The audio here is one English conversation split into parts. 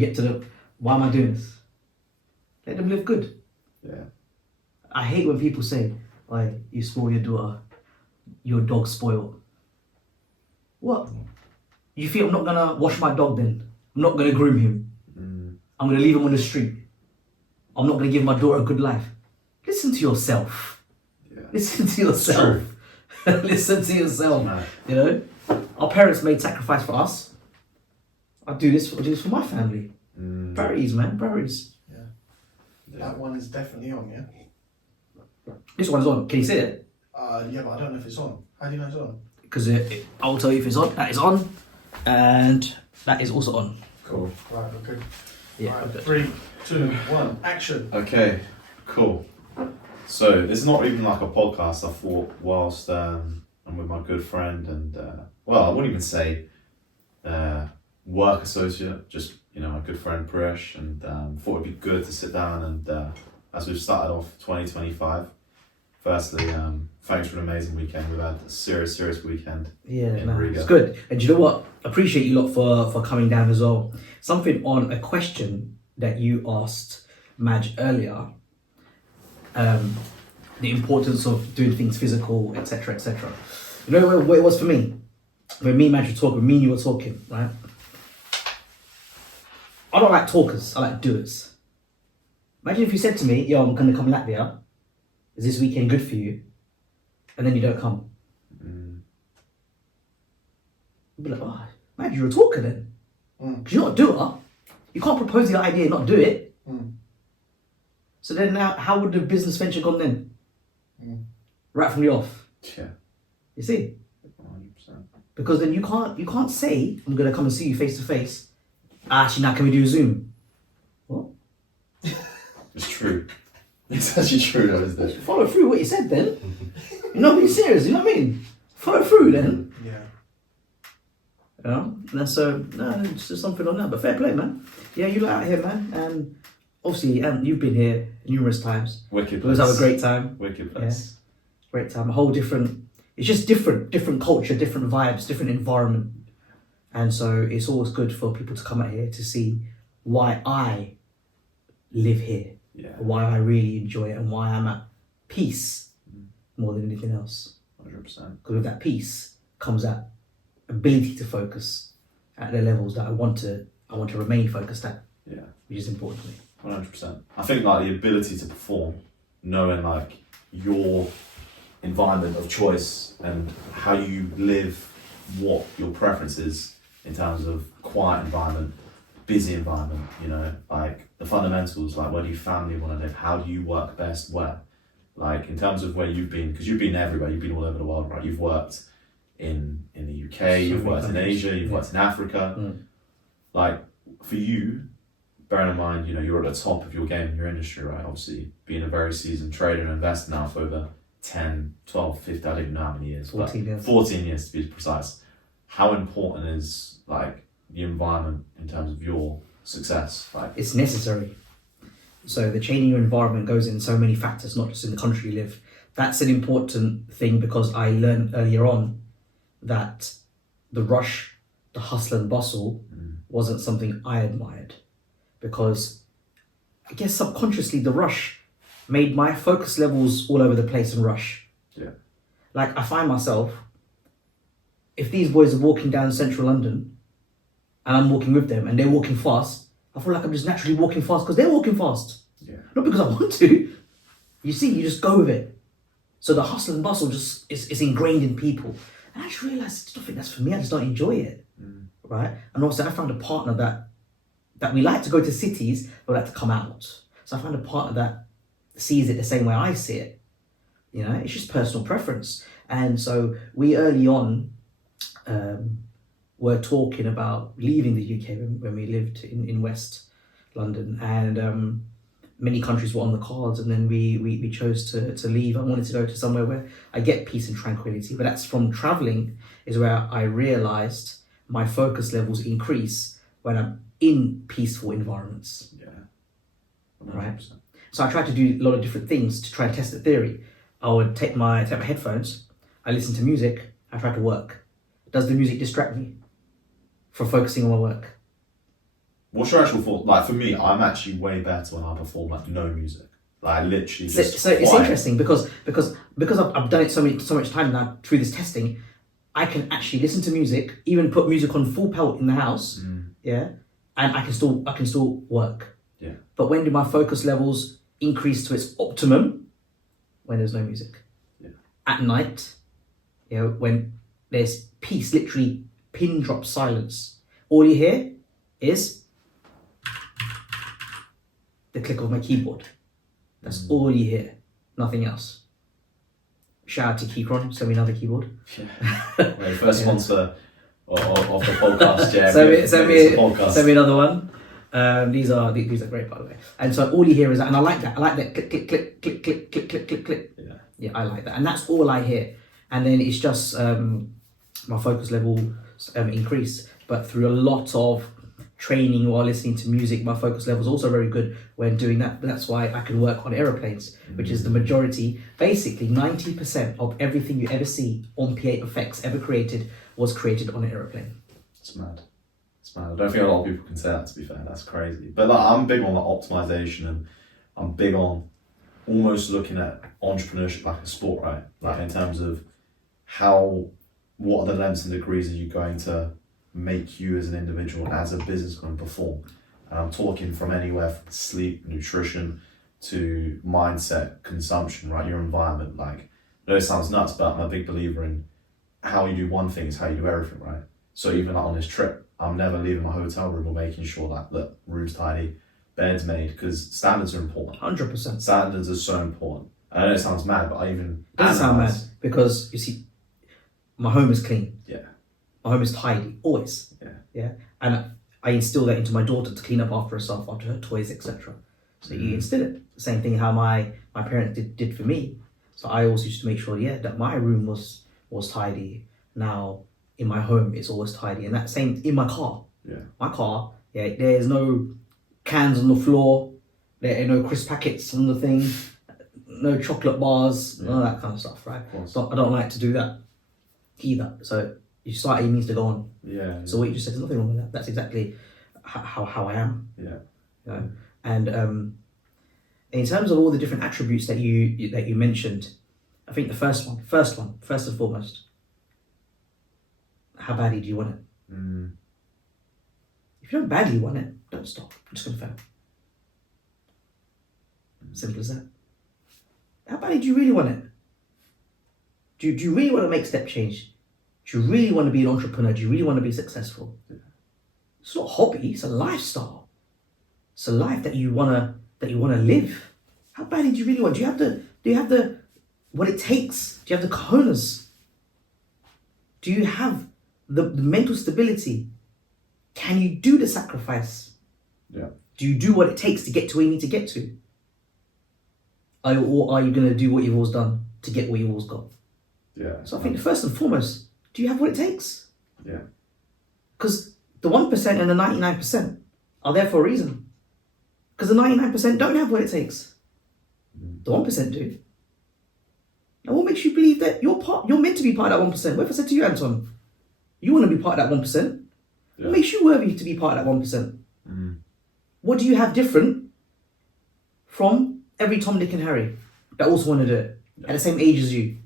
get to the, why am I doing this? Let them live good. Yeah. I hate when people say, "Oi, you spoil your daughter, your dog's spoiled." What? You think I'm not gonna wash my dog then? I'm not gonna groom him. I'm gonna leave him on the street. I'm not gonna give my daughter a good life. Listen to yourself. Yeah. Listen to yourself. Listen to yourself. No. You know, our parents made sacrifice for us. I do this for my family. Priorities, man, priorities. Yeah. That one is definitely on, yeah? This one's on. Can you see it? Yeah, but I don't know if it's on. How do you know it's on? Because I'll tell you if it's on. That is on, and that is also on. Cool. Right, we're good. Yeah. Right, Okay. 3, 2, 1, action. Okay, cool. So this is not even like a podcast. I thought whilst I'm with my good friend and well, I wouldn't even say work associate, just my good friend Priyesh, and thought it'd be good to sit down and as we've started off 2025. Firstly, thanks for an amazing weekend. We've had a serious weekend. Yeah, in no, Riga. it's good. And you know what? Appreciate you lot for coming down as well. Something on a question that you asked Madge earlier. The importance of doing things physical, etc., etc. You know what it was for me? When me and Madge were talking, when me and you were talking, right? I don't like talkers, I like doers. Imagine if you said to me, "Yo, I'm gonna come Latvia. Is this weekend good for you?" And then you don't come. You'd be like, "Oh, Madge, you're a talker then. Because you're not a doer. You can't propose the idea and not do it." So then now, how would the business venture gone then? Right from the off. Yeah. You see? 100%. Because then you can't say, "I'm gonna come and see you face to face. Actually, now can we do a Zoom?" What? It's true. It's actually true though, isn't it? Follow through what you said then. You're not being serious, you know what I mean? Follow through then. Yeah. You know? And so, no, it's just something on that. But fair play, man. Yeah, you lot out here, man. And obviously, you've been here numerous times. Wicked We always place. have a great time. Wicked place. Great time. A whole different, it's just different culture, different vibes, different environment. And so it's always good for people to come out here to see why I live here. Yeah. Why I really enjoy it and why I'm at peace more than anything else. 100%. Because with that peace comes that ability to focus at the levels that I want to remain focused at. Yeah. Which is important to me. 100%. I think like the ability to perform, knowing like your environment of choice and how you live, what your preference is in terms of quiet environment, busy environment, like the fundamentals, like where do your family want to live, how do you work best, where? Like in terms of where you've been, because you've been everywhere, you've been all over the world, right? You've worked in the UK, you've worked in Asia, you've worked in Africa. Like for you, bearing in mind, you're at the top of your game in your industry, right? Obviously being a very seasoned trader and investor now for over 10, 12, 15, I don't even know how many years, 14 but years. 14 years to be precise. How important is like the environment in terms of your success? Like It's necessary. So the changing your environment goes in so many factors, not just in the country you live. That's an important thing because I learned earlier on that the rush, the hustle and bustle wasn't something I admired. Because I guess subconsciously the rush made my focus levels all over the place and rush. Yeah. Like I find myself, if these boys are walking down central London and I'm walking with them and they're walking fast, I feel like I'm just naturally walking fast because they're walking fast. Yeah. Not because I want to. You see, you just go with it. So the hustle and bustle just is ingrained in people. And I just realised, I don't think that's for me, I just don't enjoy it. Right? And also I found a partner that we like to go to cities, but we like to come out. So I found a partner that sees it the same way I see it. It's just personal preference. And so we early on were talking about leaving the UK when we lived in West London, and many countries were on the cards, and then we chose to leave. I wanted to go to somewhere where I get peace and tranquility, but that's from traveling is where I realized my focus levels increase when I'm in peaceful environments. Yeah. 100%. Right? So I tried to do a lot of different things to try and test the theory. I would take my headphones, I listen to music, I try to work. Does the music distract me from focusing on my work? What's your actual thought? Like for me, I'm actually way better when I perform like no music. Like literally just So it's quiet. interesting because I've done it so much time now through this testing, I can actually listen to music, even put music on full pelt in the house, yeah, and I can still work. Yeah. But when do my focus levels increase to its optimum? When there's no music. Yeah. At night, you know, when there's peace, literally pin drop silence. All you hear is the click of my keyboard. That's all you hear, nothing else. Shout out to Keychron, send me another keyboard. Yeah. Right, first sponsor of the podcast, yeah. Send me another one. These are great, by the way. And so all you hear is that, and I like that. I like that click, click, click, click, click, click, click, click, click. Yeah, I like that, and that's all I hear. And then it's just my focus level increase, but through a lot of training while listening to music, my focus level is also very good when doing that. That's why I can work on aeroplanes, which is the majority. Basically, 90% of everything you ever see on P8FX ever created was created on an aeroplane. It's mad. It's mad. I don't think a lot of people can say that, to be fair. That's crazy. But like, I'm big on like optimization, and I'm big on almost looking at entrepreneurship like a sport, right? Like in terms of what are the lengths and degrees are you going to make you as an individual and as a business going to perform? And I'm talking from anywhere from sleep, nutrition, to mindset, consumption, right? Your environment. Like, I know it sounds nuts, but I'm a big believer in how you do one thing is how you do everything, right? So even like on this trip, I'm never leaving my hotel room or making sure that the room's tidy, bed's made, because standards are important. 100%. Standards are so important. I know it sounds mad, but I even It doesn't sound mad because you see, my home is clean. Yeah. My home is tidy, always. Yeah. Yeah. And I instill that into my daughter to clean up after herself, after her toys, etc. So you instill it. The same thing how my parents did for me. So I always used to make sure, that my room was tidy. Now in my home, it's always tidy. And that same in my car. Yeah. My car, there's no cans on the floor. There are no crisp packets on the thing. No chocolate bars, none of that kind of stuff, right? So I don't like to do that either. So you start means to go on. Yeah. So what you just said, there's nothing wrong with that. That's exactly how I am. Yeah. You know? And in terms of all the different attributes that you mentioned, I think the first and foremost, how badly do you want it? If you don't badly want it, don't stop. I'm just gonna fail. Simple as that. How badly do you really want it? Do you really want to make step change? Do you really want to be an entrepreneur? Do you really want to be successful? It's not a hobby, it's a lifestyle. It's a life that you wanna live. How badly do you really want? Do you have the what it takes? Do you have the cojones? Do you have the mental stability? Can you do the sacrifice? Yeah. Do you do what it takes to get to where you need to get to? Or are you going to do what you've always done to get what you've always got? Yeah. So I think first and foremost, do you have what it takes? Yeah. Because the 1% and the 99% are there for a reason. Because the 99% don't have what it takes. The 1% do. Now what makes you believe that you're meant to be part of that 1%? What if I said to you, Anton, you want to be part of that 1%? Yeah. What makes you worthy to be part of that 1%? What do you have different from every Tom, Dick and Harry that also want to do it at the same age as you,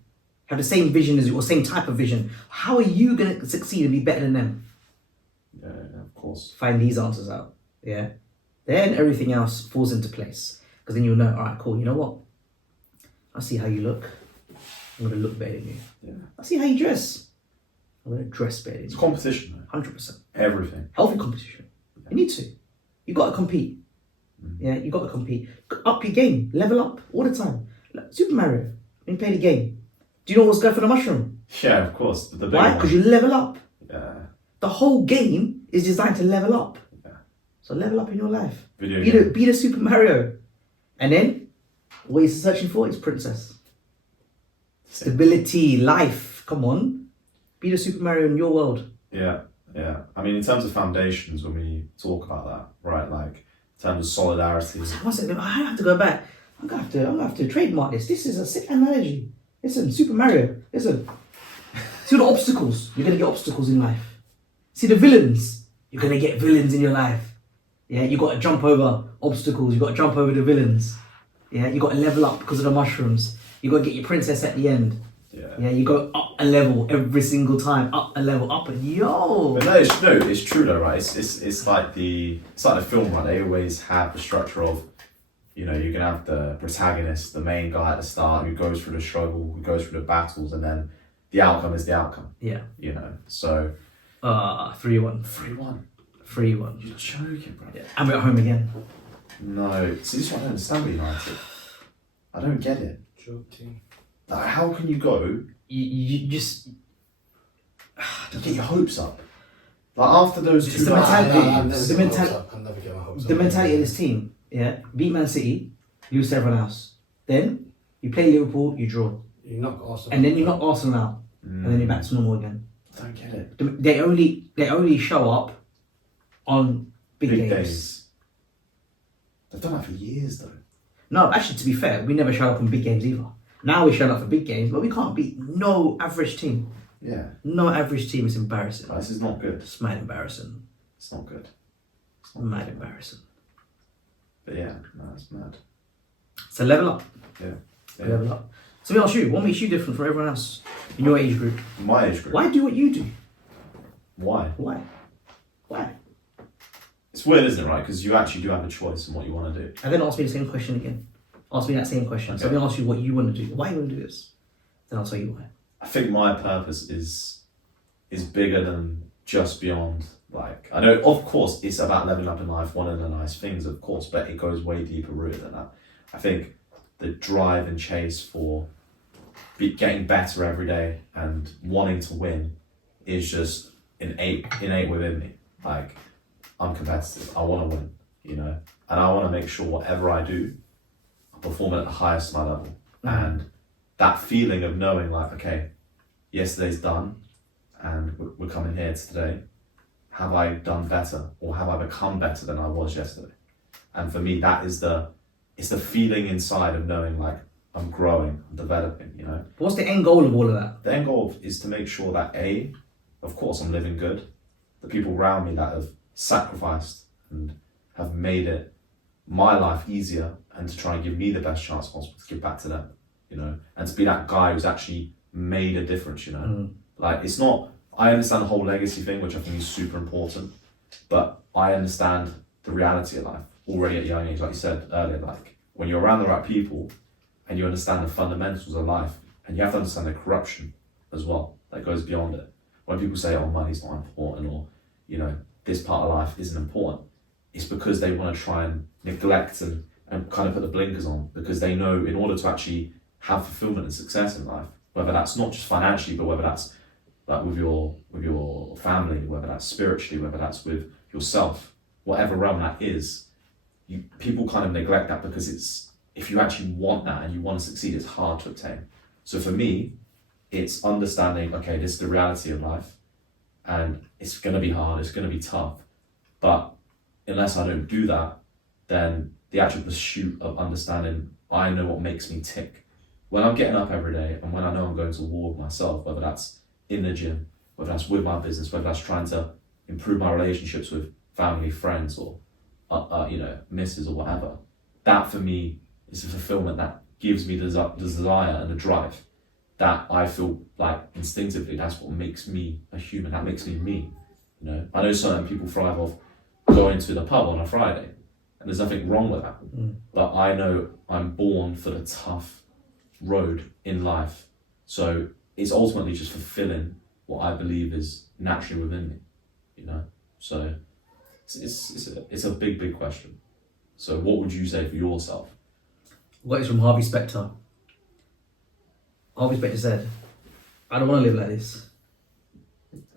have the same vision as you, or same type of vision? How are you going to succeed and be better than them? Yeah, of course. Find these answers out, yeah? Then everything else falls into place. Because then you'll know, all right, cool, you know what? I see how you look. I'm going to look better than you. Yeah. I see how you dress. I'm going to dress better than It's you. competition, man. 100%. Everything. Healthy competition. You need to. You got to compete. Yeah, you got to compete. Up your game. Level up all the time. Like Super Mario, when you play the game, do you know what's going for the mushroom? Yeah, of course. The big Why? one. Because you level up. Yeah. The whole game is designed to level up. Yeah. So level up in your life. Video Be the Super Mario. And then, what you're searching for is princess. Stability, life. Come on. Be the Super Mario in your world. Yeah. I mean, in terms of foundations, when we talk about that, right? Like, in terms of solidarity. One second, I have to go back. I'm gonna have to trademark this. This is a sick analogy. Listen, Super Mario. Listen. See the obstacles. You're gonna get obstacles in life. See the villains. You're gonna get villains in your life. Yeah, you got to jump over obstacles. You got to jump over the villains. Yeah, you got to level up because of the mushrooms. You got to get your princess at the end. Yeah, you go up a level every single time. Up a level, up and yo. But it's true though, right? It's like the film, right? They always have the structure of, you know, you're gonna have the protagonist, the main guy at the start, who goes through the struggle, who goes through the battles, and then the outcome is the outcome. Yeah. You know, so 3-1. 3-1. 3-1. You're joking, bro. Yeah. And we're at home again. No, see, this is what I don't understand with United. I don't get it. Joking. Like, how can you go? You just Get your hopes up. Like after those It's two the mentality. games, The mentality. I'll never get my hopes The up. mentality of this team, yeah, beat Man City, lose to everyone else. Then you play Liverpool, you draw, You knock Arsenal. and then you knock Arsenal out, and then you're back to normal again. I don't get it. They only show up on big games. They've done that for years though. No, actually, to be fair, we never showed up on big games either. Now we showed up for big games, but we can't beat no average team. Yeah. No average team is embarrassing. This is not good. It's mad embarrassing. It's not good. Mad embarrassing. But yeah, no, it's mad. So level up. Yeah. Level up. So let me ask you, what makes you different from everyone else in your age group? My age group. Why do what you do? Why? Why? It's weird, isn't it, right? Because you actually do have a choice in what you want to do. And then ask me the same question again. Ask me that same question. So Okay. let me ask you what you want to do. Why you want to do this? Then I'll tell you why. I think my purpose is bigger than just beyond, like, I know of course it's about leveling up in life, one of the nice things of course, but it goes way deeper rooted than that. I think the drive and chase for getting better every day and wanting to win is just innate within me. Like, I'm competitive, I want to win, you know, and I want to make sure whatever I do, I perform at the highest of my level. And that feeling of knowing, like, okay, yesterday's done and we're coming here to today. Have I done better, or have I become better than I was yesterday? And for me, that is it's the feeling inside of knowing, like, I'm growing, I'm developing, you know. What's the end goal of all of that? The end goal is to make sure that of course I'm living good. The people around me that have sacrificed and have made it my life easier, and to try and give me the best chance possible to give back to them, you know, and to be that guy who's actually made a difference, you know. Like, it's not, I understand the whole legacy thing, which I think is super important, but I understand the reality of life already at a young age. Like you said earlier, like, when you're around the right people and you understand the fundamentals of life, and you have to understand the corruption as well that goes beyond it. When people say, oh, money's not important, or, you know, this part of life isn't important, it's because they want to try and neglect and kind of put the blinkers on, because they know in order to actually have fulfillment and success in life, whether that's not just financially, but whether that's like with your family, whether that's spiritually, whether that's with yourself, whatever realm that is, people kind of neglect that, because it's, if you actually want that and you want to succeed, it's hard to obtain. So for me, it's understanding, okay, this is the reality of life, and it's going to be hard, it's going to be tough, but unless I don't do that, then the actual pursuit of understanding, I know what makes me tick. When I'm getting up every day, and when I know I'm going to war with myself, whether that's in the gym, whether that's with my business, whether that's trying to improve my relationships with family, friends, or you know, misses or whatever, that for me is the fulfillment that gives me the desire and the drive that I feel like instinctively that's what makes me a human, that makes me, you know. I know certain people thrive off going to the pub on a Friday, and there's nothing wrong with that, but I know I'm born for the tough road in life, so it's ultimately just fulfilling what I believe is naturally within me, you know. So it's a big question. So what would you say for yourself? What is from Harvey Specter? Harvey Specter said, I don't want to live like this.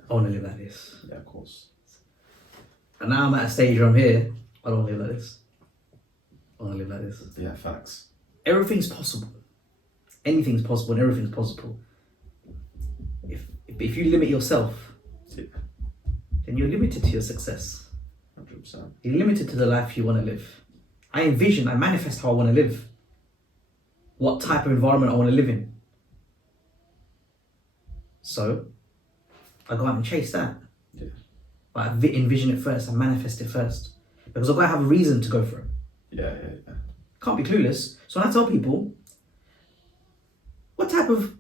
I want to live like this. Yeah, of course. And now I'm at a stage where I'm here, I don't want to live like this. I want to live like this. Yeah, facts. Everything's possible. Anything's possible and everything's possible. If you limit yourself, then you're limited to your success. 100%. You're limited to the life you want to live. I manifest how I want to live. What type of environment I want to live in. So, I go out and chase that. Yeah. But I envision it first, I manifest it first. because I've got to have a reason to go for it. Yeah. Can't be clueless. So when I tell people, what type of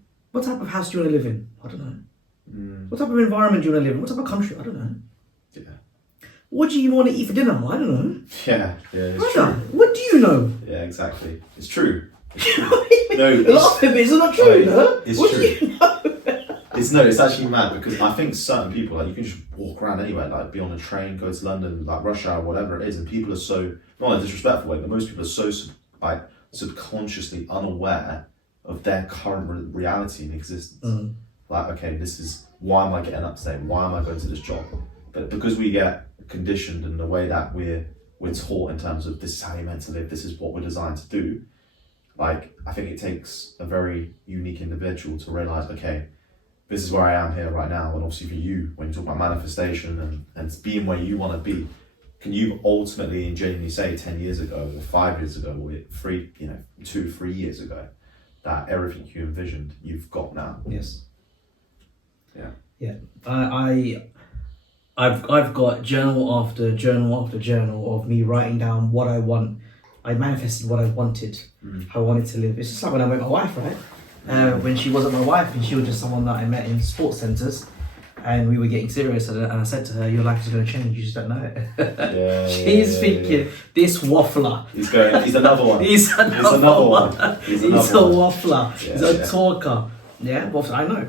house do you want to live in? I don't know. What type of environment do you want to live in? What type of country? I don't know. Yeah. What do you want to eat for dinner? I don't know. Yeah, it's I true. don't know. What do you know? Yeah, exactly. It's true. No, a lot of it is not true. No, it's what true. Do you know? It's actually mad because I think certain people, like, you can just walk around anywhere, like be on a train, go to London, like rush hour, whatever it is, and people are so, not in a disrespectful way, but most people are so like subconsciously unaware of their current reality and existence. Like, okay, this is, why am I getting up today? Why am I going to this job? But because we get conditioned in the way that we're taught in terms of this is how you're meant to live, this is what we're designed to do, like, I think it takes a very unique individual to realise, okay, this is where I am here right now. And obviously for you, when you talk about manifestation and being where you want to be, can you ultimately and genuinely say 10 years ago or 5 years ago or 2-3 years ago that everything you envisioned you've got now? Yes. Yeah. I've got journal after journal after journal of me writing down what I want. I manifested what I wanted, how I wanted to live. It's just like when I met my wife, right? When she wasn't my wife and she was just someone that I met in sports centres, and we were getting serious, and I said to her, your life is going to change, you just don't know it. She's thinking, this waffler. He's another one. He's another one. He's a waffler. Yeah, He's a talker. Yeah, but I know.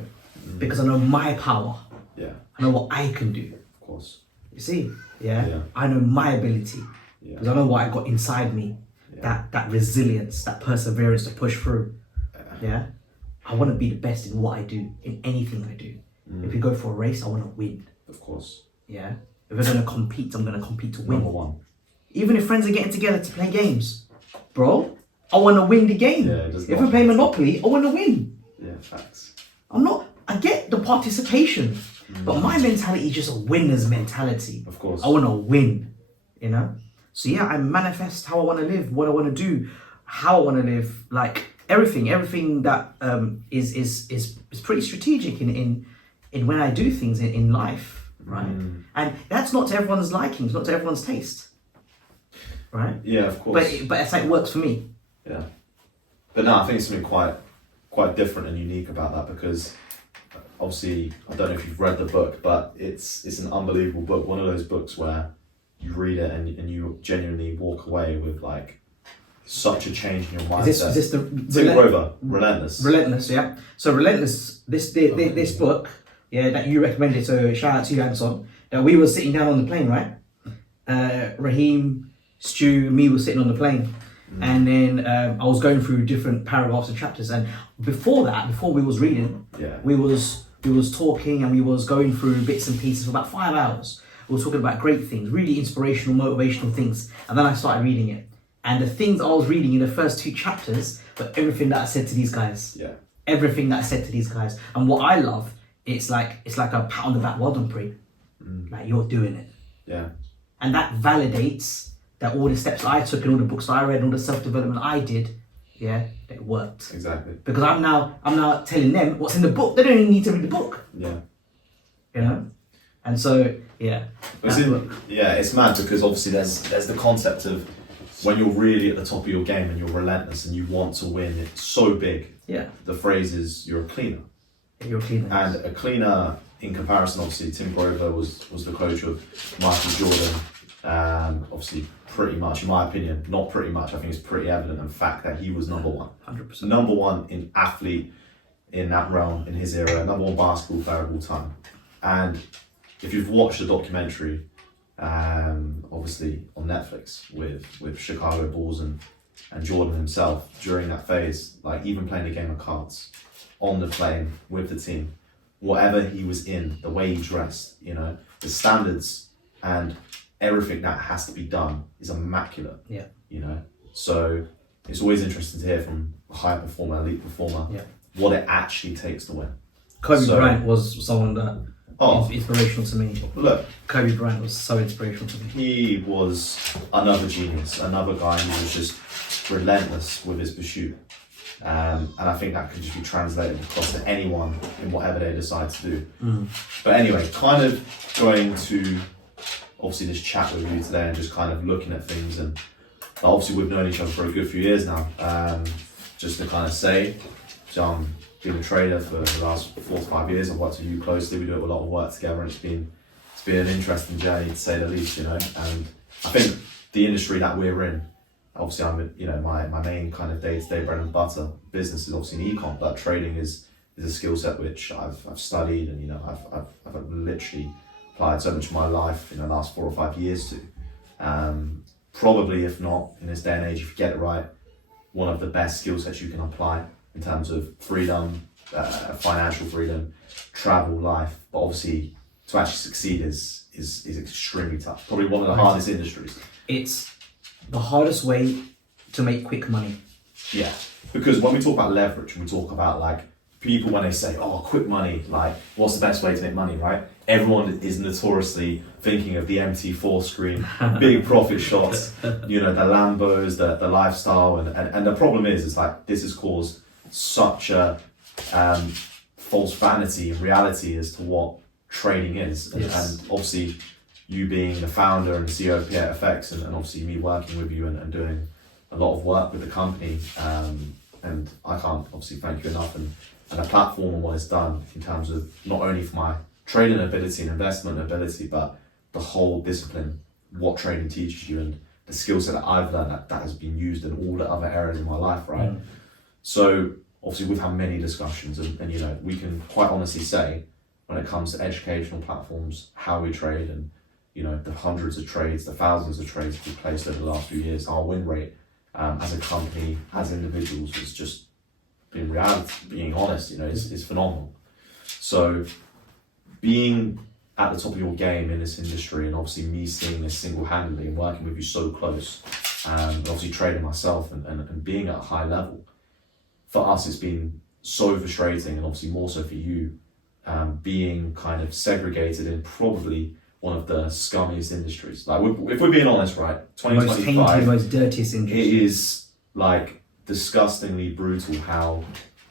Because I know my power. Yeah. I know what I can do. Of course. You see? Yeah. I know my ability. Yeah. Because I know what I got inside me. Yeah. That resilience, that perseverance to push through. Yeah. I want to be the best in what I do, in anything I do. If we go for a race, I want to win. Of course. Yeah. If we're going to compete, I'm going to compete to win. Number one. Even if friends are getting together to play games, bro, I want to win the game. Yeah, if we play Monopoly, I want to win. Yeah, facts. I get the participation, but my mentality is just a winner's mentality. Of course. I want to win, you know? So yeah, I manifest how I want to live, what I want to do, how I want to live, like everything that is pretty strategic in when I do things in life, right? And that's not to everyone's liking, it's not to everyone's taste, right? Yeah, of course. But it's like it works for me. Yeah. But no, I think it's something quite different and unique about that, because obviously, I don't know if you've read the book, but it's an unbelievable book. One of those books where you read it and you genuinely walk away with like such a change in your mindset. Is this the Tim Grover, Relentless? Relentless, yeah. So Relentless, this book, yeah, that you recommended. So shout out to you, Anton. That we were sitting down on the plane, right? Raheem, Stu, me were sitting on the plane, and then I was going through different paragraphs and chapters. And before we was reading, we was talking and we was going through bits and pieces for about 5 hours. We were talking about great things, really inspirational, motivational things. And then I started reading it. And the things I was reading in the first 2 chapters were everything that I said to these guys. Yeah. Everything that I said to these guys. And what I love, it's like a pat on the back, well done, Pri. Like, you're doing it. Yeah. And that validates that all the steps I took and all the books I read and all the self-development I did, yeah, it worked. Exactly. Because I'm now telling them what's in the book. They don't even need to read the book. Yeah. You know? And so, yeah. It's mad because obviously there's the concept of when you're really at the top of your game and you're relentless and you want to win, it's so big. Yeah. The phrase is you're a cleaner. You're a cleaner. And a cleaner, in comparison, obviously, Tim Grover was the coach of Michael Jordan. Obviously, pretty much, in my opinion, not pretty much, I think it's pretty evident in fact that he was number one. 100%. Number one in athlete in that realm, in his era, number one basketball player of all time. And if you've watched the documentary, obviously on Netflix with Chicago Bulls and Jordan himself during that phase, like even playing a game of cards on the plane with the team, whatever he was in, the way he dressed, you know, the standards and everything that has to be done is immaculate. Yeah. You know, so it's always interesting to hear from a high performer, elite performer, what it actually takes to win. Kobe Bryant was someone that is inspirational to me. Look, Kobe Bryant was so inspirational to me. He was another genius, another guy who was just relentless with his pursuit. And I think that could just be translated across to anyone in whatever they decide to do. But anyway, kind of going to obviously this chat with you today and just kind of looking at things. And obviously we've known each other for a good few years now. Just to kind of say, so I'm been a trader for the last 4 to 5 years. I've worked with you closely. We do a lot of work together, and it's been an interesting journey to say the least, you know. And I think the industry that we're in, obviously I'm, you know, my main kind of day-to-day bread and butter business is obviously in e-com, but trading is a skill set which I've studied, and you know I've literally applied so much of my life in the last 4 or 5 years to. Probably, if not in this day and age, if you get it right, one of the best skill sets you can apply in terms of freedom, financial freedom, travel, life. But obviously, to actually succeed is extremely tough. Probably one of the hardest industries. It's the hardest way to make quick money. Yeah, because when we talk about leverage, we talk about like people when they say, "Oh, quick money," like what's the best way to make money, right? Everyone is notoriously thinking of the MT4 screen, big profit shots, you know, the Lambos, the lifestyle, and the problem is like this has caused such a false vanity in reality as to what trading is. And obviously you being the founder and CEO of P8FX, and obviously me working with you and doing a lot of work with the company, and I can't obviously thank you enough, and a platform and what it's done in terms of not only for my trading ability and investment ability, but the whole discipline, what trading teaches you, and the skill set that I've learned that has been used in all the other areas of my life, right? So obviously we've had many discussions, and you know, we can quite honestly say when it comes to educational platforms, how we trade, and you know, the hundreds of trades, the thousands of trades we've placed over the last few years, our win rate as a company, as individuals, has just been reality, being honest, you know, is phenomenal. So being at the top of your game in this industry, and obviously me seeing this single-handedly and working with you so close, and obviously trading myself and being at a high level, for us it's been so frustrating, and obviously more so for you, being kind of segregated in probably one of the scummiest industries. Like if we're being honest, right, 2025, most tainted, most dirtiest industry. It is like disgustingly brutal how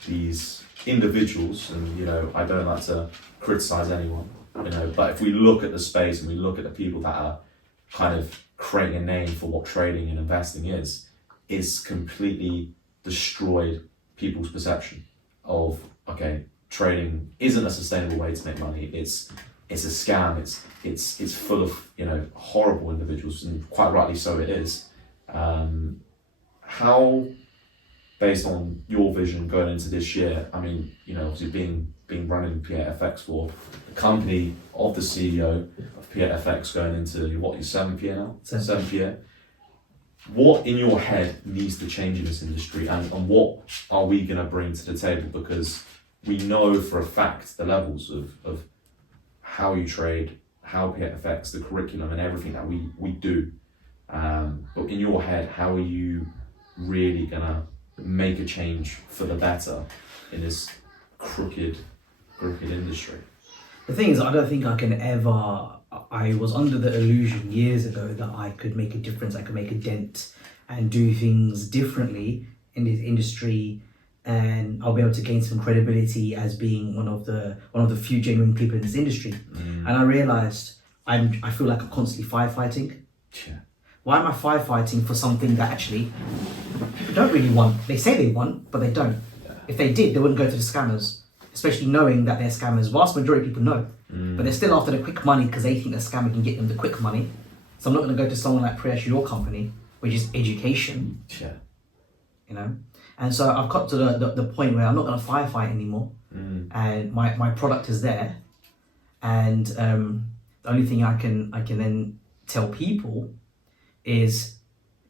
these individuals, and you know, I don't like to criticize anyone, you know, but if we look at the space and we look at the people that are kind of creating a name for what trading and investing is, it's completely destroyed people's perception of, okay, trading isn't a sustainable way to make money. It's a scam. It's full of, you know, horrible individuals, and quite rightly so it is. How, based on your vision going into this year, I mean, you know, obviously being running P8FX for the company of the CEO of P8FX going into what, your 7th year now? 7th year. What in your head needs to change in this industry, and what are we going to bring to the table? Because we know for a fact the levels of how you trade, how P8FX, the curriculum and everything that we do. But in your head, how are you really going to make a change for the better in this crooked industry? The thing is, I don't think I can ever. I was under the illusion years ago that I could make a difference, I could make a dent and do things differently in this industry, and I'll be able to gain some credibility as being one of the few genuine people in this industry. And I realized I feel like I'm constantly firefighting. Yeah. Why am I firefighting for something that actually people don't really want? They say they want, but they don't. Yeah. If they did, they wouldn't go to the scammers, especially knowing that they're scammers. Vast majority of people know, but they're still after the quick money because they think the scammer can get them the quick money. So I'm not going to go to someone like Priyesh, your company, which is education. Yeah. You know, and so I've got to the point where I'm not going to firefight anymore, and my product is there, and the only thing I can then tell people is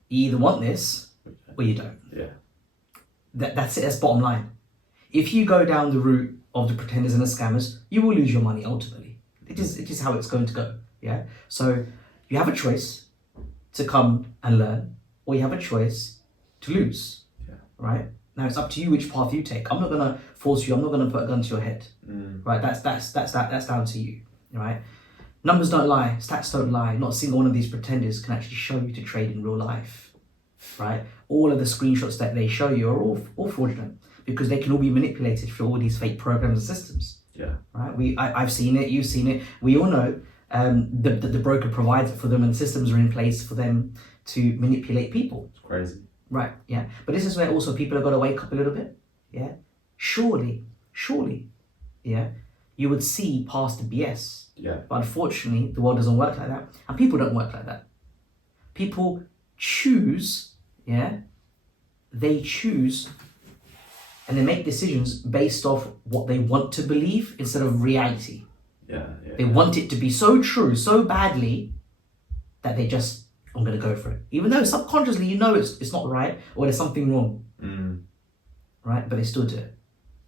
you either want this or you don't. Yeah. That's it. That's bottom line. If you go down the route of the pretenders and the scammers, you will lose your money ultimately. It is how it's going to go. Yeah. So you have a choice to come and learn, or you have a choice to lose. Yeah. Right. Now it's up to you which path you take. I'm not gonna force you. I'm not gonna put a gun to your head. Right. That's down to you. Right. Numbers don't lie. Stats don't lie. Not a single one of these pretenders can actually show you to trade in real life. Right. All of the screenshots that they show you are all fraudulent, because they can all be manipulated through all these fake programs and systems. Yeah. Right. I've seen it. You've seen it. We all know The broker provides it for them, and systems are in place for them to manipulate people. It's crazy. Right, yeah. But this is where also people have got to wake up a little bit. Yeah. Surely, yeah, you would see past the BS. Yeah. But unfortunately, the world doesn't work like that. And people don't work like that. People choose, yeah, they choose and they make decisions based off what they want to believe instead of reality. Yeah. They want it to be so true, so badly, that they just, I'm going to go for it. Even though subconsciously you know it's not right or there's something wrong. Right? But they still do it.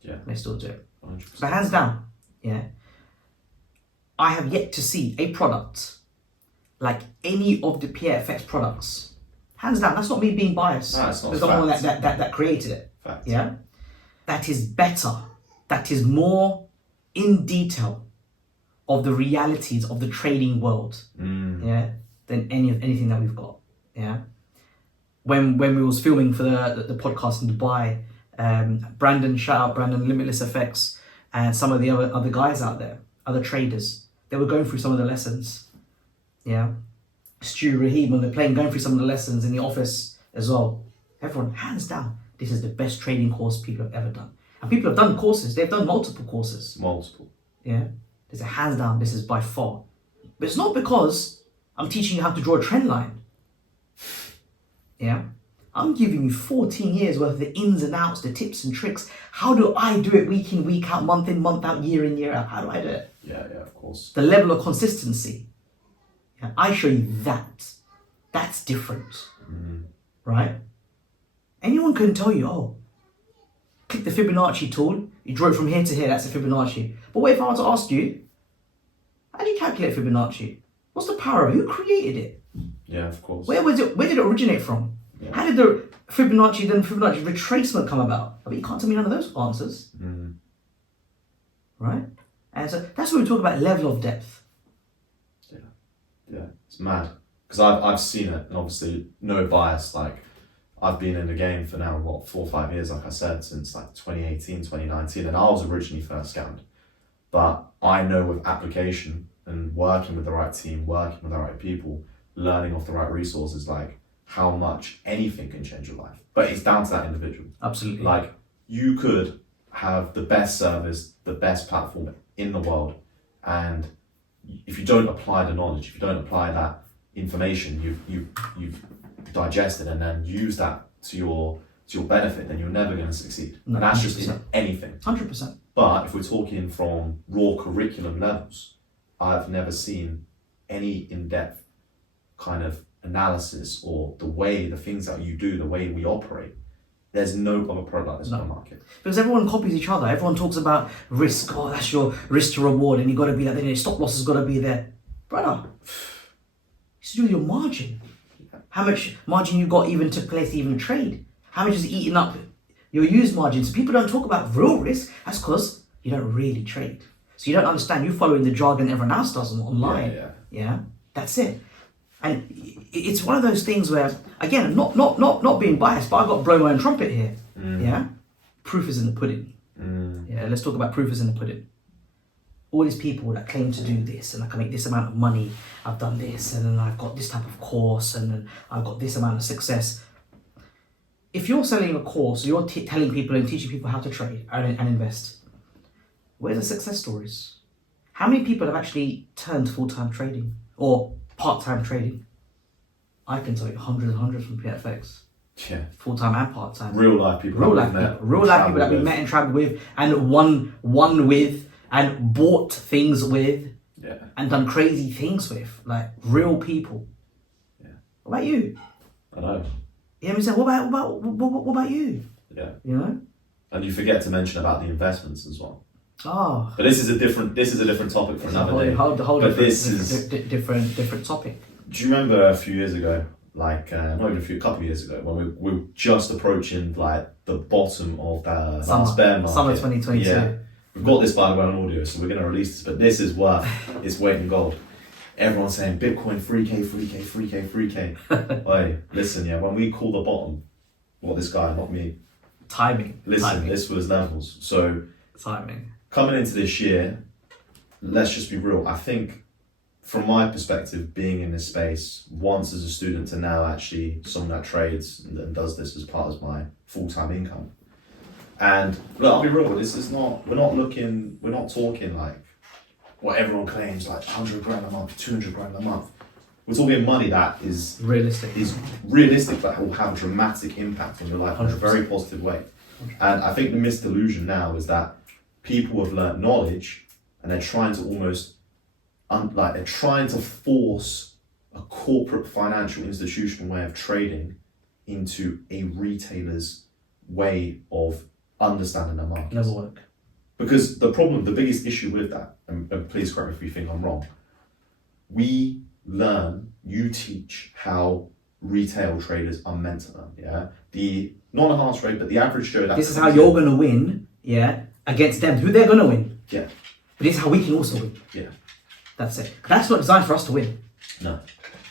Yeah. They still do it. 100%. But hands down, yeah, I have yet to see a product like any of the P8FX products. Hands down, that's not me being biased. No, it's not. There's someone that created it. Fact. Yeah? That is better, that is more in detail of the realities of the trading world, yeah, than anything that we've got. Yeah. When we was filming for the podcast in Dubai, Brandon, shout out Brandon, Limitless FX, and some of the other guys out there, other traders, they were going through some of the lessons. Yeah. Stu, Raheem, on the plane, going through some of the lessons in the office as well. Everyone, hands down, this is the best trading course people have ever done. And people have done courses, they've done multiple courses. Multiple. Yeah. They say, hands down, this is by far. But it's not because I'm teaching you how to draw a trend line. Yeah. I'm giving you 14 years worth of the ins and outs, the tips and tricks. How do I do it week in, week out, month in, month out, year in, year out? How do I do it? Yeah, of course. The level of consistency. Yeah, I show you that. That's different. Right? Anyone can tell you, oh, click the Fibonacci tool, you draw it from here to here, that's a Fibonacci. But what if I were to ask you, how do you calculate Fibonacci? What's the power of it? Who created it? Yeah, of course. Where did it originate from? Yeah. How did the Fibonacci retracement come about? I mean, you can't tell me none of those answers. Right? And so that's when we talk about level of depth. Yeah, it's mad. Because I've seen it, and obviously no bias. Like, I've been in the game for now, 4 or 5 years, like I said, since like 2018, 2019, and I was originally first scammed. But I know with application and working with the right team, working with the right people, learning off the right resources, like how much anything can change your life. But it's down to that individual. Absolutely. Like, you could have the best service, the best platform in the world, and if you don't apply the knowledge, if you don't apply that information, you've digested and then use that to your benefit, then you're never going to succeed. No, and that's just 100%. in anything. 100%. But if we're talking from raw curriculum levels, I've never seen any in-depth kind of analysis or the things that you do, the way we operate. There's no other product like this on the market. Because everyone copies each other. Everyone talks about risk. Oh, that's your risk to reward, and you got to be like, your stop loss has got to be there. Brother, it's to do with your margin. How much margin you got even to place even trade? How much is eating up your used margin? So people don't talk about real risk. That's because you don't really trade. So you don't understand. You're following the jargon everyone else does online. Yeah. That's it. And it's one of those things where, again, not being biased, but I've got to blow my own trumpet here. Yeah. Proof is in the pudding. Yeah. Let's talk about proof is in the pudding. All these people that claim to do this, and I can make this amount of money, I've done this, and then I've got this type of course, and then I've got this amount of success. If you're selling a course, you're telling people and teaching people how to trade and invest, where's the success stories? How many people have actually turned full-time trading or part-time trading? I can tell you hundreds and hundreds from P8FX. Yeah. Full-time and part-time. Real life people. Real life people that we met and traveled with and won with and bought things with and done crazy things with. Like real people. Yeah. What about you? I know. You know what I'm saying? What about you? Yeah. You know? And you forget to mention about the investments as well. Oh. But this is a different topic for another day. Whole but different topic. Do you remember a few years ago, like not even a couple of years ago, when we were just approaching like the bottom of the last bear market? Summer 2022. Yeah. We've got this by the way on audio, so we're going to release this, but this is worth its weight in gold. Everyone's saying Bitcoin 3K. Oi, listen, when we call the bottom, this guy, not me. Timing. This was levels. So timing. Coming into this year, let's just be real. I think from my perspective, being in this space, once as a student to now actually someone that trades and does this as part of my full-time income. And look, I'll be real, this is not, we're not talking like what everyone claims, like 100 grand a month, 200 grand a month. We're talking money that is realistic, but will have a dramatic impact on your life in a very positive way. And I think the misdelusion now is that people have learnt knowledge and they're trying to almost, they're trying to force a corporate financial institutional way of trading into a retailer's way of understanding the market. Never work. Because the biggest issue with that, and please correct me if you think I'm wrong, you teach how retail traders are meant to learn, yeah? The non-enhanced rate, but the average Joe... This is how you're going to win, yeah, against them, who they're going to win. Yeah. But this is how we can also win. Yeah. That's it. That's not designed for us to win. No.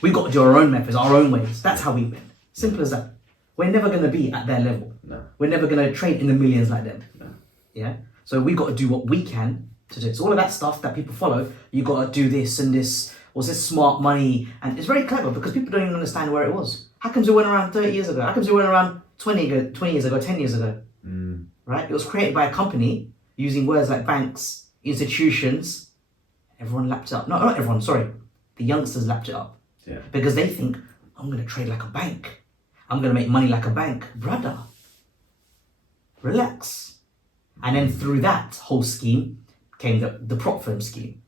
We've got to do our own methods, our own ways. That's how we win. Simple as that. We're never going to be at their level. No. We're never going to trade in the millions like them. No. Yeah? So we've got to do what we can to do it. So all of that stuff that people follow, you got to do this and this, was this smart money? And it's very clever because people don't even understand where it was. How comes it went around 30 years ago? How comes it went around 20 years ago, 10 years ago? Right? It was created by a company using words like banks, institutions. Everyone lapped it up. No, not everyone, sorry. The youngsters lapped it up. Yeah. Because they think, I'm going to trade like a bank. I'm going to make money like a bank. Brother, relax. And then through that whole scheme came the prop firm scheme.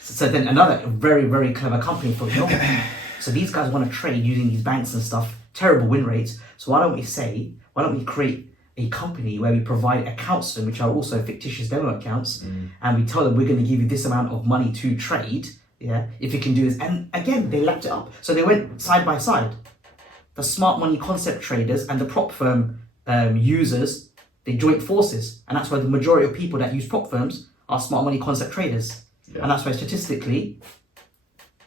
So then another very, very clever company thought, so these guys want to trade using these banks and stuff, terrible win rates. So why don't we create a company where we provide accounts to them, which are also fictitious demo accounts, and we tell them we're going to give you this amount of money to trade, yeah, if you can do this. And again, they lapped it up. So they went side by side. The smart money concept traders and the prop firm users, they joined forces. And that's why the majority of people that use prop firms are smart money concept traders. Yeah. And that's why statistically,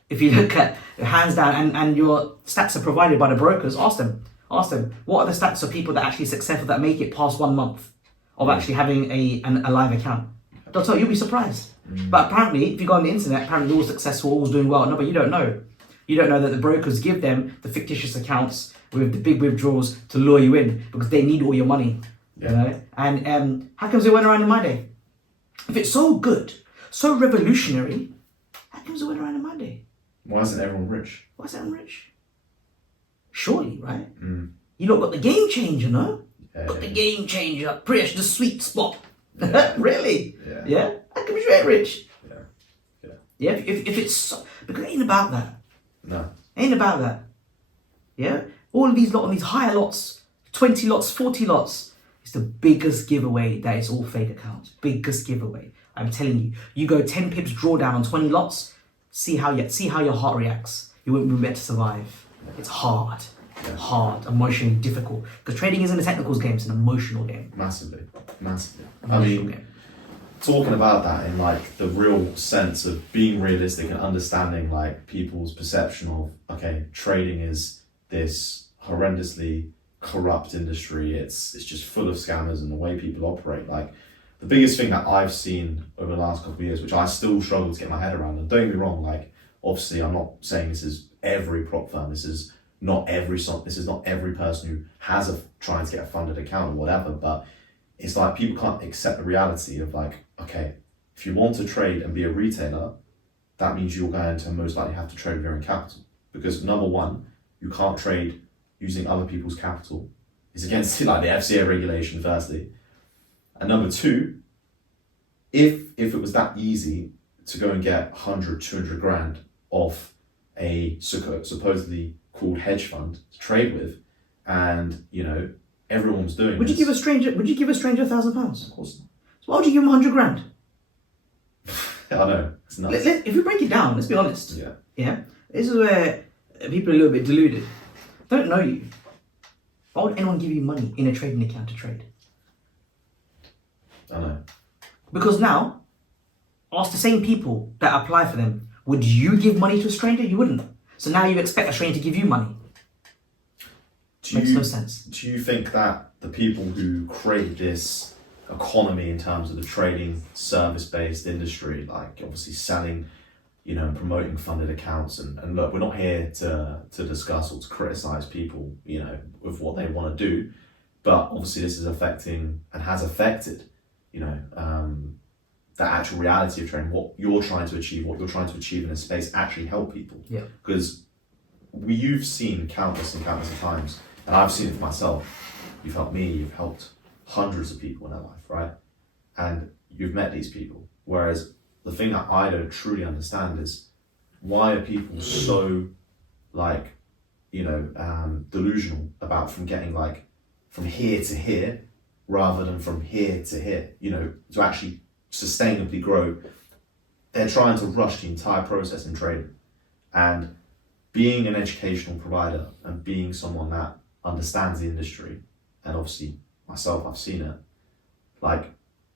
if you look at hands down and your stats are provided by the brokers, ask them, what are the stats of people that are actually successful that make it past 1 month of actually having a live account? They'll tell you, you'll be surprised. But apparently, if you go on the internet, apparently they're all successful, all's doing well. No, but you don't know. You don't know that the brokers give them the fictitious accounts with the big withdrawals to lure you in because they need all your money. Yeah. You know? And how comes it went around in my day? If it's so good, so revolutionary, how comes it went around in my day? Why isn't everyone rich? Why is everyone rich? Surely, right? You lot got the game changer, no? Yeah, got the game changer. Priyesh, the sweet spot. Yeah. Really? Yeah. How come you're rich? Yeah. If it's so, because it ain't about that. No. Ain't about that. Yeah? All of these higher lots, 20 lots, 40 lots, it's the biggest giveaway that it's all fake accounts. Biggest giveaway. I'm telling you. You go 10 pips drawdown on 20 lots, see how your heart reacts. You won't be able to survive. It's hard. Yeah. Hard, emotionally difficult. Because trading isn't a technicals game, it's an emotional game. Massively. I mean, talking about that in like the real sense of being realistic and understanding like people's perception of, okay, trading is this horrendously corrupt industry. It's just full of scammers and the way people operate. Like the biggest thing that I've seen over the last couple of years, which I still struggle to get my head around, and don't get me wrong, like obviously I'm not saying this is every prop firm, this is not every person who has trying to get a funded account or whatever, but it's like people can't accept the reality of like, okay, if you want to trade and be a retailer, that means you're going to most likely have to trade with your own capital. Because number one, you can't trade using other people's capital. It's against like the FCA regulation, firstly. And number two, if it was that easy to go and get 100, 200 grand off a supposedly called hedge fund to trade with, and you know everyone was doing. Would you give a stranger £1,000? Of course not. So why would you give him 100 grand? I know it's nuts. If we break it down, let's be honest. Yeah. This is where people are a little bit deluded. Don't know you. Why would anyone give you money in a trading account to trade? I know. Because now, ask the same people that apply for them. Would you give money to a stranger? You wouldn't. So now you expect a stranger to give you money. Makes no sense. Do you think that the people who create this economy in terms of the trading service-based industry, like obviously selling you know, and promoting funded accounts. And look, we're not here to discuss or to criticize people, you know, with what they want to do, but obviously this is affecting and has affected, you know, the actual reality of trading, what you're trying to achieve in a space actually help people. Yeah. Because you've seen countless and countless of times, and I've seen it for myself. You've helped me, you've helped hundreds of people in their life, right? And you've met these people. Whereas the thing that I don't truly understand is why are people so like, you know, delusional about from getting like from here to here rather than from here to here, you know, to actually sustainably grow. They're trying to rush the entire process in trading. And being an educational provider and being someone that understands the industry, and obviously myself, I've seen it, like,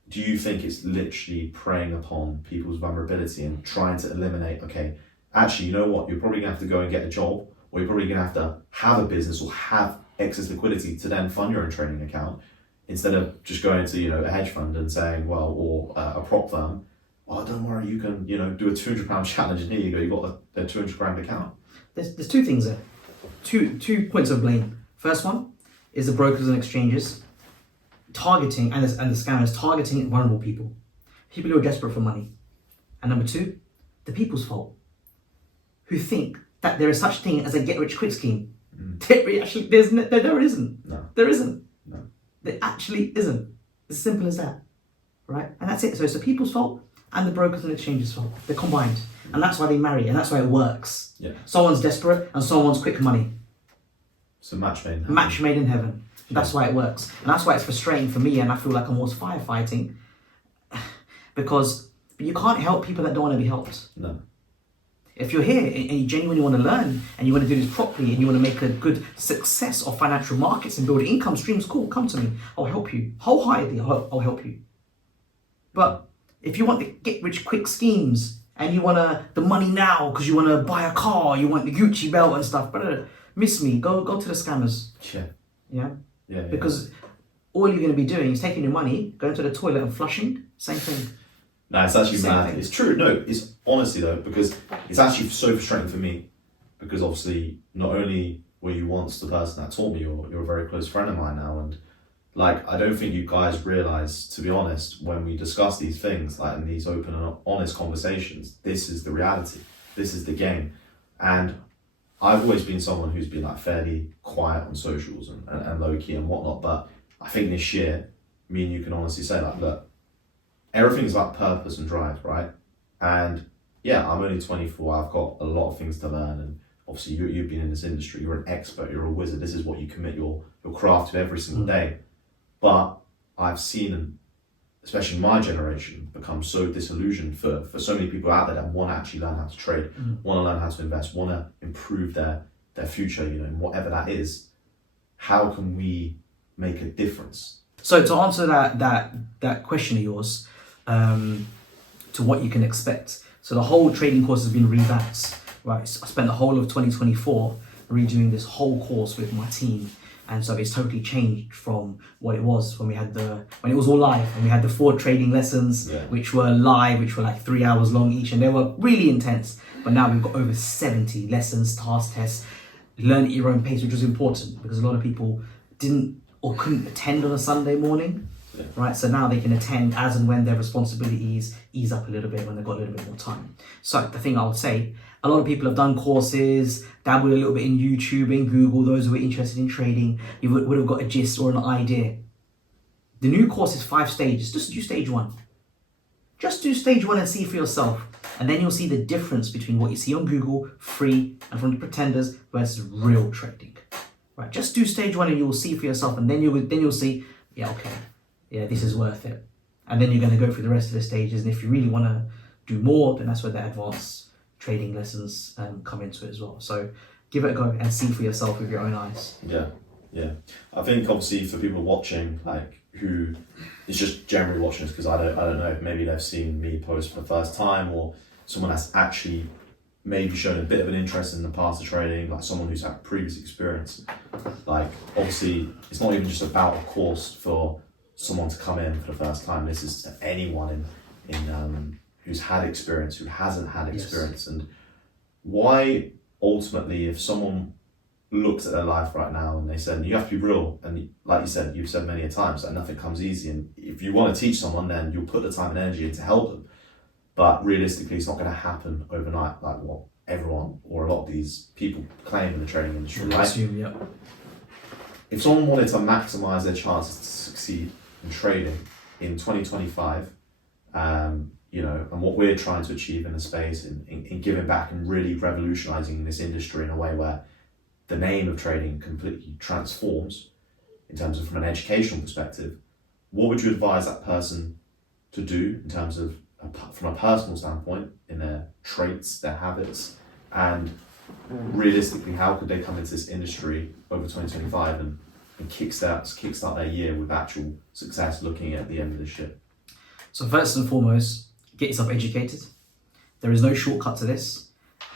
do you think it's literally preying upon people's vulnerability and trying to eliminate, okay, actually, you know what, you're probably gonna have to go and get a job, or you're probably gonna have a business or have excess liquidity to then fund your own trading account, instead of just going to, you know, a hedge fund and saying, well, or a prop firm, oh, don't worry, you can, you know, do a £200 challenge and here you go, you got a 200 grand account. There's two things there, two points of blame. First one is the brokers and exchanges targeting, and the scammers targeting vulnerable people who are desperate for money. And number two, the people's fault, who think that there is such thing as a get-rich-quick scheme. There actually, there isn't. No. There isn't. No. There actually isn't. As simple as that, right? And that's it. So it's the people's fault and the brokers and exchanges' fault. They're combined, and that's why they marry, and that's why it works. Yeah. Someone's desperate and someone's quick money. So match made in heaven. Match made in heaven. That's why it works, and that's why it's frustrating for me. And I feel like I'm almost firefighting because you can't help people that don't want to be helped. No. If you're here and you genuinely want to learn and you want to do this properly and you want to make a good success of financial markets and build income streams, cool, come to me. I'll help you. Wholeheartedly, I'll help you. But if you want the get-rich-quick schemes and you want the money now because you want to buy a car, you want the Gucci belt and stuff, but miss me, go to the scammers. Yeah. Yeah? Yeah. Because all you're going to be doing is taking your money, going to the toilet and flushing, same thing. No, it's actually Same mad. thing. It's true. No, it's honestly though, because it's actually so frustrating for me, because obviously not only were you once the person that taught me, you're a very close friend of mine now, and like I don't think you guys realise, to be honest, when we discuss these things, like in these open and honest conversations, this is the reality. This is the game. And I've always been someone who's been like fairly quiet on socials and low key and whatnot, but I think this year, me and you can honestly say like, look, everything's about purpose and drive, right? And yeah, I'm only 24, I've got a lot of things to learn, and obviously you've been in this industry, you're an expert, you're a wizard, this is what you commit your craft to every single day. But I've seen, especially my generation, become so disillusioned for so many people out there that want to actually learn how to trade, want to learn how to invest, want to improve their future, you know, and whatever that is. How can we make a difference? So to answer that question of yours, to what you can expect. So the whole trading course has been revamped, right? So I spent the whole of 2024 redoing this whole course with my team. And so it's totally changed from what it was when it was all live, and we had the 4 trading lessons, which were live, which were like 3 hours long each, and they were really intense. But now we've got over 70 lessons, task tests, learn at your own pace, which was important because a lot of people didn't or couldn't attend on a Sunday morning, right? So now they can attend as and when their responsibilities ease up a little bit, when they've got a little bit more time. So the thing I would say, a lot of people have done courses, dabbled a little bit in YouTube and Google, those who are interested in trading, you would have got a gist or an idea. The new course is 5 stages, just do stage 1. Just do stage 1 and see for yourself. And then you'll see the difference between what you see on Google, free, and from the pretenders versus real trading. Right, just do stage 1 and you'll see for yourself, and then you'll see, yeah, okay, yeah, this is worth it. And then you're going to go through the rest of the stages, and if you really want to do more, then that's where the advanced trading lessons come into it as well. So give it a go and see for yourself with your own eyes. Yeah. I think obviously for people watching, like who is just generally watching this, because I don't know if maybe they've seen me post for the first time, or someone that's actually maybe shown a bit of an interest in the past of trading, like someone who's had previous experience. Like obviously it's not even just about a course for someone to come in for the first time. This is to anyone who's had experience, who hasn't had Yes. experience, and why ultimately, if someone looks at their life right now and they said, you have to be real, and like you said, you've said many a times that nothing comes easy, and if you want to teach someone, then you'll put the time and energy in to help them, but realistically it's not going to happen overnight like what everyone or a lot of these people claim in the trading industry, right? Assume, yeah. If someone wanted to maximize their chances to succeed in trading in 2025, you know, and what we're trying to achieve in the space, in giving back and really revolutionizing this industry in a way where the name of trading completely transforms in terms of from an educational perspective, what would you advise that person to do in terms of from a personal standpoint in their traits, their habits, and realistically, how could they come into this industry over 2025 and kickstart their year with actual success looking at the end of this year? So first and foremost, get yourself educated. There is no shortcut to this.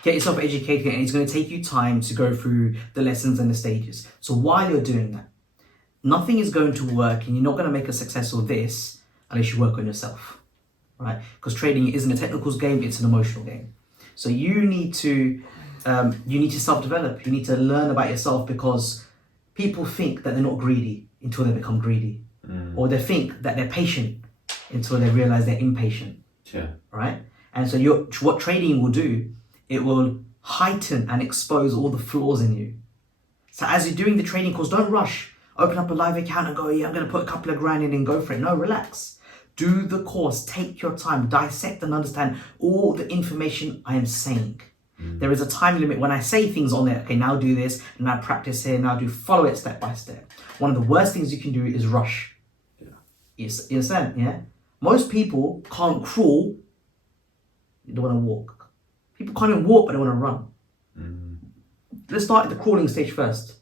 Get yourself educated, and it's going to take you time to go through the lessons and the stages. So while you're doing that, nothing is going to work, and you're not going to make a success of this unless you work on yourself, right? Because trading isn't a technical game, it's an emotional game. So you need to self-develop. You need to learn about yourself, because people think that they're not greedy until they become greedy, or they think that they're patient until they realize they're impatient. Yeah. Right? And so what trading will do, it will heighten and expose all the flaws in you. So as you're doing the trading course, don't rush. Open up a live account and go, yeah, I'm going to put a couple of grand in and go for it. No, relax. Do the course. Take your time. Dissect and understand all the information I am saying. There is a time limit when I say things on there. Okay, now do this, now practice here, now follow it step by step. One of the worst things you can do is rush. Yeah. You understand? Yeah. Most people can't crawl. They don't want to walk. People can't even walk, but they want to run. Let's start at the crawling stage first.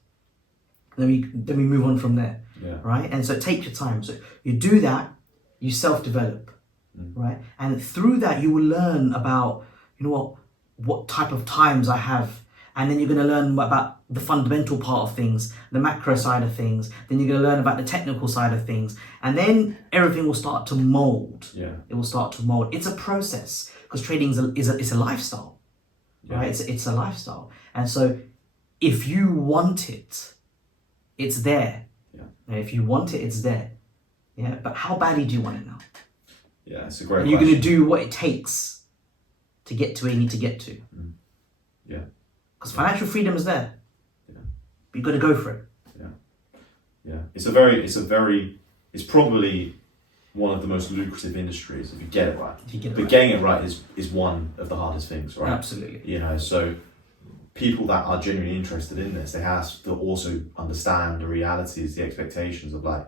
Then we move on from there. Yeah. Right? And so take your time. So you do that, you self-develop. Right? And through that you will learn about, you know what type of times I have. And then you're going to learn about the fundamental part of things, the macro side of things. Then you're going to learn about the technical side of things. And then everything will start to mold. Yeah. It will start to mold. It's a process, because trading is a lifestyle, right? It's a lifestyle. And so if you want it, it's there. Yeah. And if you want it, it's there. Yeah. But how badly do you want it now? Yeah, it's a great And you're question. going to do what it takes to get to where you need to get to. Yeah. Because financial freedom is there. Yeah. But you've got to go for it. Yeah. It's probably one of the most lucrative industries if you get it right. If you get it But right. getting it right is one of the hardest things, right? Absolutely. You know, so people that are genuinely interested in this, they have to also understand the realities, the expectations of like,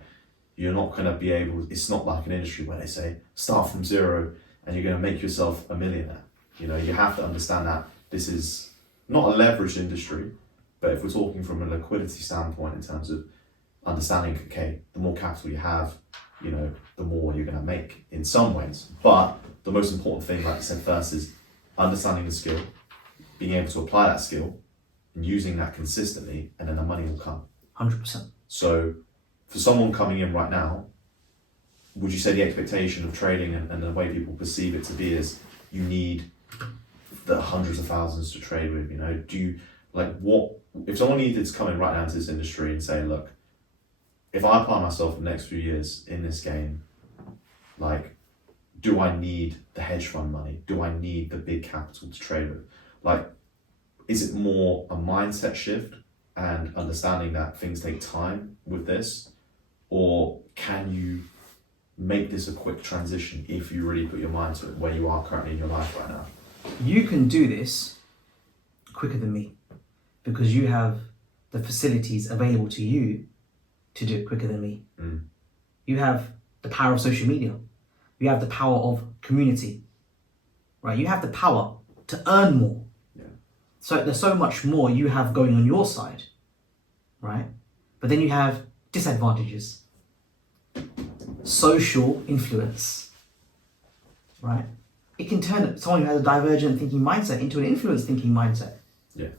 you're not going to be able, it's not like an industry where they say, start from zero and you're going to make yourself a millionaire. You know, you have to understand that this is not a leveraged industry, but if we're talking from a liquidity standpoint in terms of understanding, okay, the more capital you have, you know, the more you're going to make in some ways. But the most important thing, like I said first, is understanding the skill, being able to apply that skill and using that consistently, and then the money will come. 100%. So for someone coming in right now, would you say the expectation of trading and the way people perceive it to be is you need the hundreds of thousands to trade with? You know, do you, like, what, if someone needed to come in right now into this industry and say, look, if I apply myself for the next few years in this game, like, do I need the hedge fund money? Do I need the big capital to trade with? Like, is it more a mindset shift and understanding that things take time with this? Or can you make this a quick transition if you really put your mind to it, where you are currently in your life right now? You can do this quicker than me, because you have the facilities available to you to do it quicker than me. You have the power of social media. You have the power of community, right? You have the power to earn more. Yeah. So there's so much more you have going on your side, right? But then you have disadvantages. Social influence, right? It can turn someone who has a divergent thinking mindset into an influence thinking mindset. Yeah.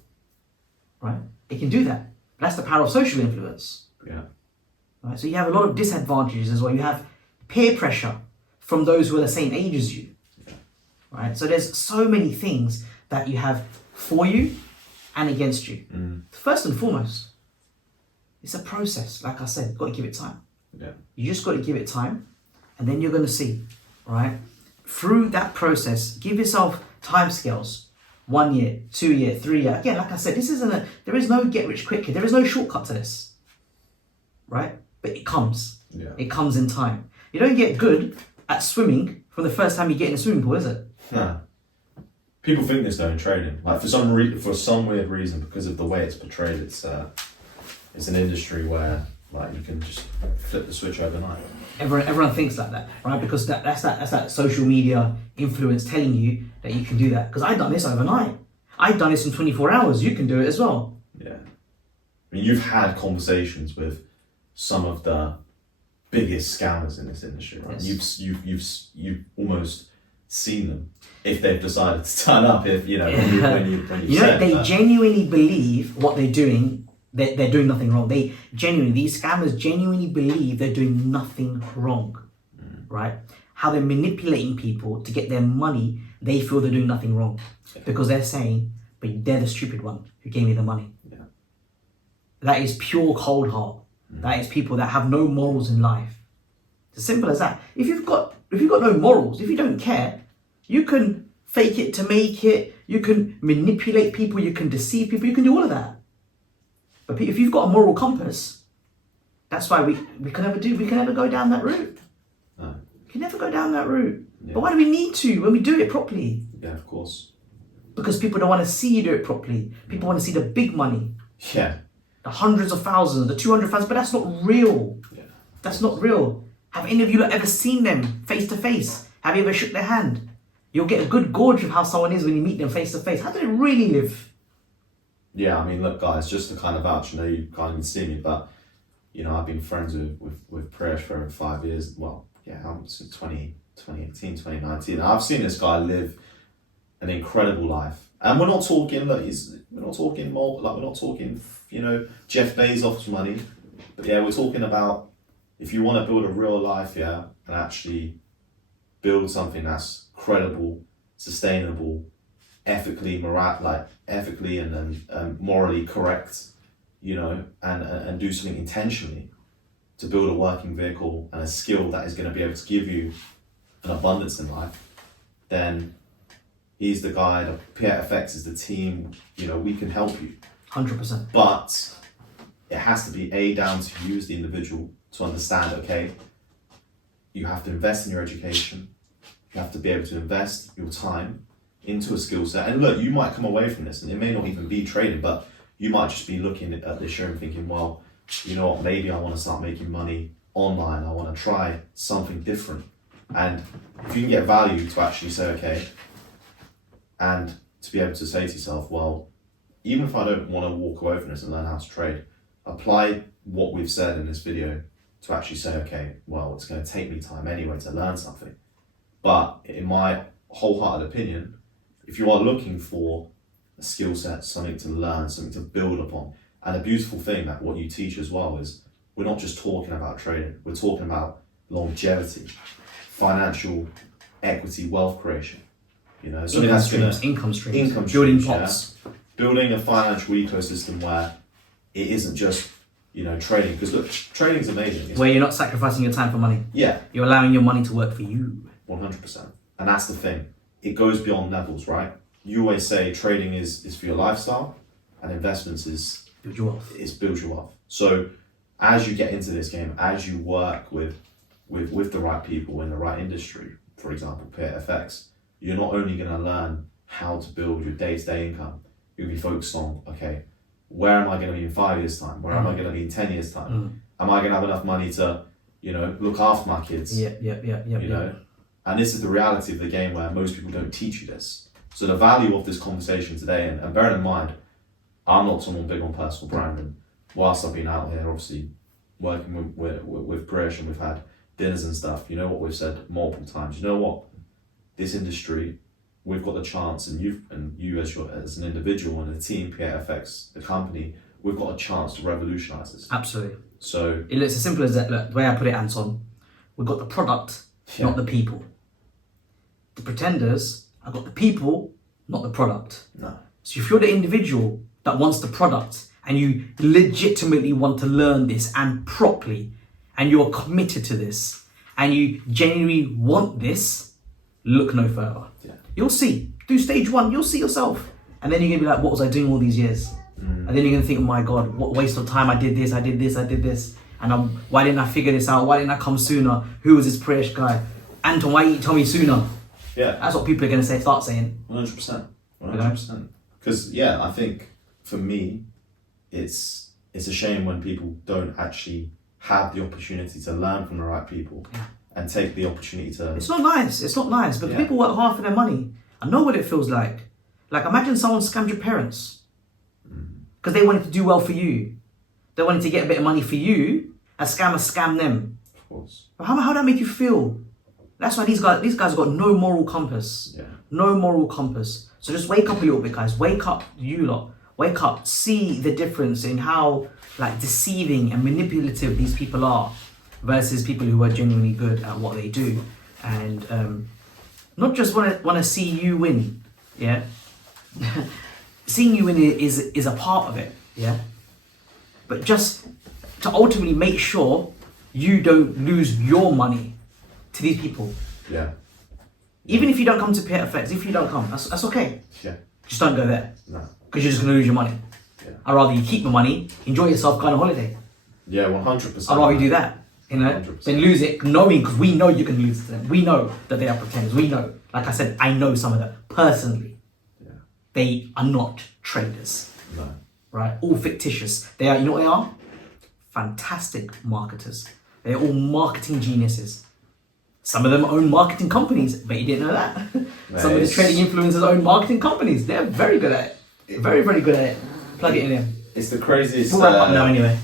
Right? It can do that. That's the power of social influence. Yeah. Right? So you have a lot of disadvantages as well. You have peer pressure from those who are the same age as you. Yeah. right? So there's so many things that you have for you and against you. First and foremost, it's a process. Like I said, you've got to give it time. Yeah. You just got to give it time, and then you're going to see, right? Through that process, give yourself timescales. 1 year, 2 year, 3 year. Again, like I said, there is no get rich quick here. There is no shortcut to this, right? But it comes. Yeah. It comes in time. You don't get good at swimming from the first time you get in a swimming pool, is it? Nah. People think this though in trading. Like for some weird reason, because of the way it's portrayed, it's an industry where like you can just flip the switch overnight. Everyone thinks like that, right? Because that's that social media influence telling you that you can do that. Because I've done this overnight. I've done this in 24 hours. You can do it as well. Yeah. I mean, you've had conversations with some of the biggest scammers in this industry, right? Yes. You've almost seen them if they've decided to turn up. If you know when you they genuinely believe what they're doing. They're doing nothing wrong. These scammers genuinely believe they're doing nothing wrong, right? How they're manipulating people to get their money, they feel they're doing nothing wrong. Because they're saying, but they're the stupid one who gave me the money. Yeah. That is pure cold heart. That is people that have no morals in life. It's as simple as that. If you've got no morals, if you don't care, you can fake it to make it, you can manipulate people, you can deceive people, you can do all of that. But if you've got a moral compass, that's why we can never go down that route. No. We can never go down that route. Yeah. But why do we need to when we do it properly? Yeah, of course. Because people don't want to see you do it properly. People want to see the big money. Yeah. The hundreds of thousands, the 200,000, but that's not real. Yeah. That's not real. Have any of you ever seen them face to face? Have you ever shook their hand? You'll get a good gauge of how someone is when you meet them face to face. How do they really live? Yeah, I mean, look, guys, just to kind of vouch, I know you can't even see me, but, you know, I've been friends with Priyesh for over 5 years. Well, yeah, since 2018, 2019. I've seen this guy live an incredible life. And we're not talking, you know, Jeff Bezos money. But yeah, we're talking about if you want to build a real life, yeah, and actually build something that's credible, sustainable, ethically and morally correct, you know, and do something intentionally to build a working vehicle and a skill that is going to be able to give you an abundance in life, then he's the guy. The P8FX is the team. You know, we can help you 100%. But it has to be down to you as the individual to understand, okay, you have to invest in your education. You have to be able to invest your time into a skill set. And look, you might come away from this and it may not even be trading, but you might just be looking at this show and thinking, well, you know what, maybe I want to start making money online. I want to try something different. And if you can get value to actually say, okay, and to be able to say to yourself, well, even if I don't want to walk away from this and learn how to trade, apply what we've said in this video to actually say, okay, well, it's going to take me time anyway to learn something. But in my wholehearted opinion, if you are looking for a skill set, something to learn, something to build upon, and a beautiful thing that what you teach as well is we're not just talking about trading, we're talking about longevity, financial equity, wealth creation. You know, something that's going to income streams, building pots, building a financial ecosystem where it isn't just, you know, trading. Because look, trading is amazing. Where you're not sacrificing your time for money. Yeah, you're allowing your money to work for you. 100%. And that's the thing. It goes beyond levels, right? You always say trading is for your lifestyle, and investments is build your wealth. Build your wealth. So as you get into this game, as you work with the right people in the right industry, for example, P8FX, you're not only going to learn how to build your day-to-day income, you'll be focused on, okay, where am I going to be in 5 years' time? Where am I going to be in 10 years' time? Am I going to have enough money to, you know, look after my kids? Yeah. You know, and this is the reality of the game where most people don't teach you this. So the value of this conversation today, and bearing in mind, I'm not someone big on personal branding. Whilst I've been out here, obviously working with Priyesh, and we've had dinners and stuff, you know what we've said multiple times. You know what? This industry, we've got the chance, and you as an individual and a team, P8FX, the company, we've got a chance to revolutionise this. Absolutely. So it's as simple as that. Look, the way I put it, Anton, we've got the product, not the people. The pretenders I got the people, not the product. No. So if you're the individual that wants the product and you legitimately want to learn this and properly, and you're committed to this, and you genuinely want this, look no further. Yeah. You'll see. Do stage 1, you'll see yourself. And then you're gonna be like, what was I doing all these years? And then you're gonna think, oh my God, what waste of time, I did this. And why didn't I figure this out? Why didn't I come sooner? Who was this Priyesh guy? Anton, why didn't you tell me sooner? Yeah. That's what people are gonna start saying. 100%. 100%. Because yeah, I think for me, it's a shame when people don't actually have the opportunity to learn from the right people and take the opportunity to. It's not nice. But people work hard for their money. I know what it feels like. Like imagine someone scammed your parents because they wanted to do well for you. They wanted to get a bit of money for you. A scammer scammed them. Of course. But how would that make you feel? That's why these guys have got no moral compass. Yeah. No moral compass. So just wake up a little bit, guys. Wake up, you lot. Wake up. See the difference in how like deceiving and manipulative these people are versus people who are genuinely good at what they do, and not just want to see you win. Yeah. Seeing you win is a part of it. Yeah. But just to ultimately make sure you don't lose your money to these people. Yeah. Even if you don't come to P8FX, if you don't come, that's okay. Yeah. Just don't go there. No. Because you're just going to lose your money. Yeah. I'd rather you keep the money, enjoy yourself, go on a holiday. Yeah, 100%. I'd rather you do that, you know, 100%. than lose it knowing, because we know you can lose to them. We know that they are pretenders. We know. Like I said, I know some of them personally. Yeah. They are not traders. No. Right? All fictitious. They are, you know what they are? Fantastic marketers. They're all marketing geniuses. Some of them own marketing companies, but you didn't know that. Some of the trading influencers own marketing companies. They're very good at it. Very, very good at it. Plug it in here. It's the craziest. We'll wrap up now anyway.